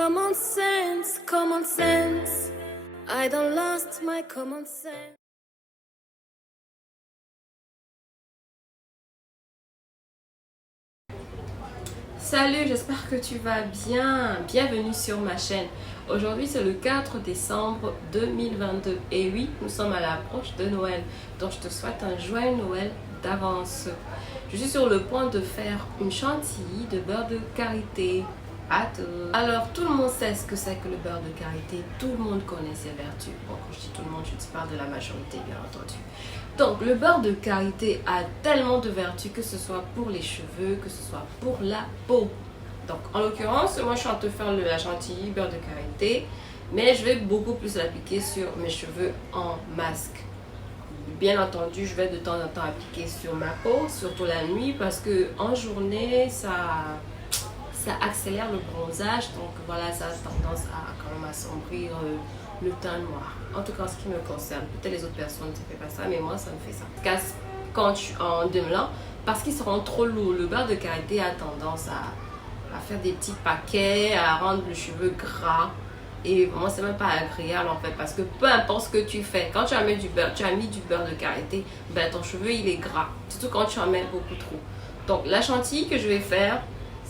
Common sense, common sense. I don't lost my common sense. Salut, j'espère que tu vas bien. Bienvenue sur ma chaîne. Aujourd'hui, c'est le 4 décembre 2022. Et oui, nous sommes à l'approche de Noël. Donc, je te souhaite un joyeux Noël d'avance. Je suis sur le point de faire une chantilly de beurre de karité. Alors, tout le monde sait ce que c'est que le beurre de karité. Tout le monde connaît ses vertus. Bon, quand je dis tout le monde, je parle de la majorité, bien entendu. Donc, le beurre de karité a tellement de vertus, que ce soit pour les cheveux, que ce soit pour la peau. Donc, en l'occurrence, moi, je suis en train de faire la chantilly beurre de karité, mais je vais beaucoup plus l'appliquer sur mes cheveux en masque. Bien entendu, je vais de temps en temps appliquer sur ma peau, surtout la nuit, parce que en journée, ça accélère le bronzage, donc voilà, ça a tendance à quand même assombrir le teint noir. En tout cas, en ce qui me concerne, peut-être les autres personnes ne se font pas ça, mais moi ça me fait ça. Casse quand je suis en demelant, parce qu'ils seront trop lourds. Le beurre de karité a tendance à faire des petits paquets, à rendre le cheveu gras. Et moi, c'est même pas agréable en fait, parce que peu importe ce que tu fais, quand tu as mis du beurre, de karité, ben ton cheveu il est gras, surtout quand tu en mets beaucoup trop. Donc la chantilly que je vais faire,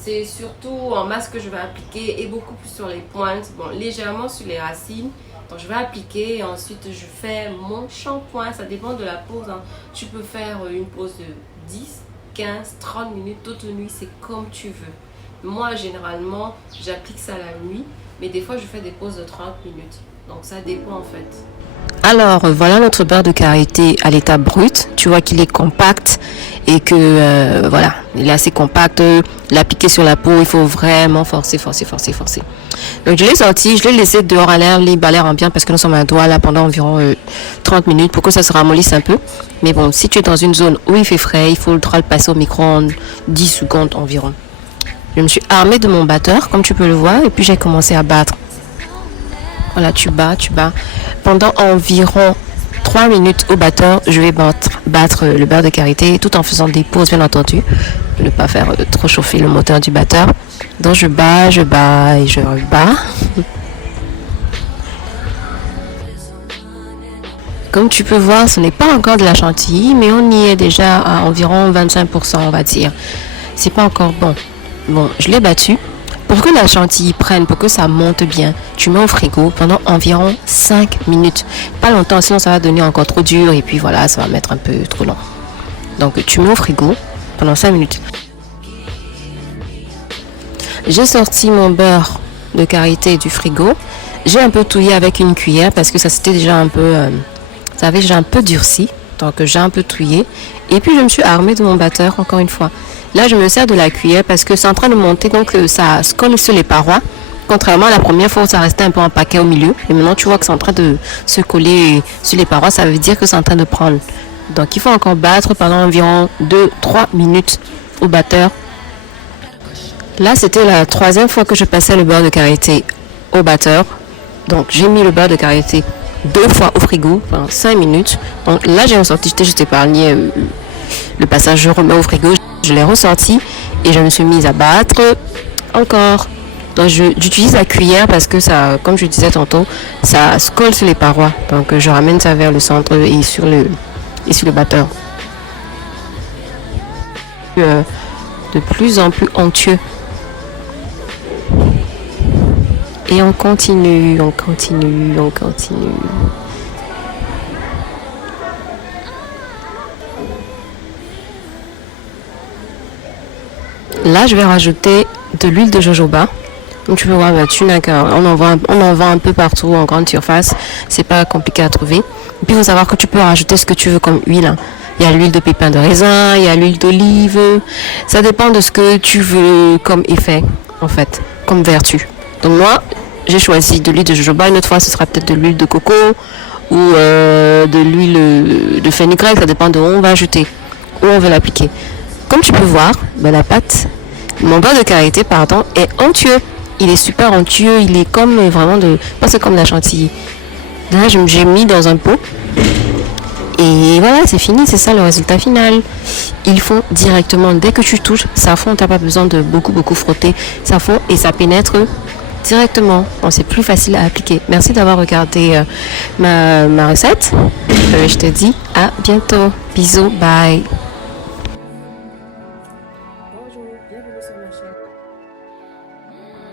c'est surtout en masque que je vais appliquer et beaucoup plus sur les pointes, bon, légèrement sur les racines. Donc je vais appliquer et ensuite je fais mon shampoing, ça dépend de la pause, hein. Tu peux faire une pause de 10, 15, 30 minutes, toute nuit, c'est comme tu veux. Moi généralement j'applique ça la nuit, mais des fois je fais des pauses de 30 minutes. Donc ça dépend en fait. Alors voilà notre beurre de karité à l'état brut. Tu vois qu'il est compact et que voilà, il est assez compact. L'appliquer sur la peau, il faut vraiment forcer. Donc je l'ai sorti, je l'ai laissé dehors à l'air libre, à l'air ambiant, parce que nous sommes à doigt là pendant environ 30 minutes pour que ça se ramollisse un peu. Mais bon, si tu es dans une zone où il fait frais, il faut le droit le passer au micro-ondes 10 secondes environ. Je me suis armée de mon batteur, comme tu peux le voir, et puis j'ai commencé à battre. Voilà, tu bats. Pendant environ 3 minutes au batteur, je vais battre le beurre de karité, tout en faisant des pauses, bien entendu. Ne pas faire trop chauffer le moteur du batteur. Donc je bats et je rebats. Comme tu peux voir, ce n'est pas encore de la chantilly, mais on y est déjà à environ 25%, on va dire. C'est pas encore bon. Bon, je l'ai battu. Pour que la chantilly prenne, pour que ça monte bien, tu mets au frigo pendant environ 5 minutes. Pas longtemps, sinon ça va devenir encore trop dur et puis voilà, ça va mettre un peu trop long. Donc tu mets au frigo pendant 5 minutes. J'ai sorti mon beurre de karité du frigo. J'ai un peu touillé avec une cuillère parce que ça s'était déjà un peu, ça avait déjà un peu durci. Donc j'ai un peu touillé. Et puis je me suis armée de mon batteur encore une fois. Là, je me sers de la cuillère parce que c'est en train de monter, donc ça se colle sur les parois. Contrairement à la première fois où ça restait un peu en paquet au milieu. Et maintenant, tu vois que c'est en train de se coller sur les parois. Ça veut dire que c'est en train de prendre. Donc, il faut encore battre pendant environ 2-3 minutes au batteur. Là, c'était la 3e fois que je passais le beurre de karité au batteur. Donc, j'ai mis le beurre de karité 2 fois au frigo pendant 5 minutes. Donc, là, j'ai ressorti, je t'ai épargné le passage, je remets au frigo. Je l'ai ressorti et je me suis mise à battre encore. Donc j'utilise la cuillère parce que ça, comme je disais tantôt, ça se colle sur les parois. Donc je ramène ça vers le centre et sur le batteur. De plus en plus onctueux. Et on continue. Là, je vais rajouter de l'huile de jojoba. Donc, tu peux voir, on en vend un peu partout en grande surface. C'est pas compliqué à trouver. Et puis, il faut savoir que tu peux rajouter ce que tu veux comme huile. Il y a l'huile de pépin de raisin, il y a l'huile d'olive. Ça dépend de ce que tu veux comme effet, en fait, comme vertu. Donc, moi, j'ai choisi de l'huile de jojoba. Une autre fois, ce sera peut-être de l'huile de coco ou de l'huile de fenugrec. Ça dépend de où on va ajouter, où on veut l'appliquer. Comme tu peux voir, la pâte, mon beurre de karité, est onctueux. Il est super onctueux, il est comme vraiment c'est comme la chantilly. Là, j'ai mis dans un pot. Et voilà, c'est fini, c'est ça le résultat final. Ils font directement, dès que tu touches, ça fond, t'as pas besoin de beaucoup frotter. Ça fond et ça pénètre directement. Donc c'est plus facile à appliquer. Merci d'avoir regardé ma recette. Je te dis à bientôt. Bisous, bye.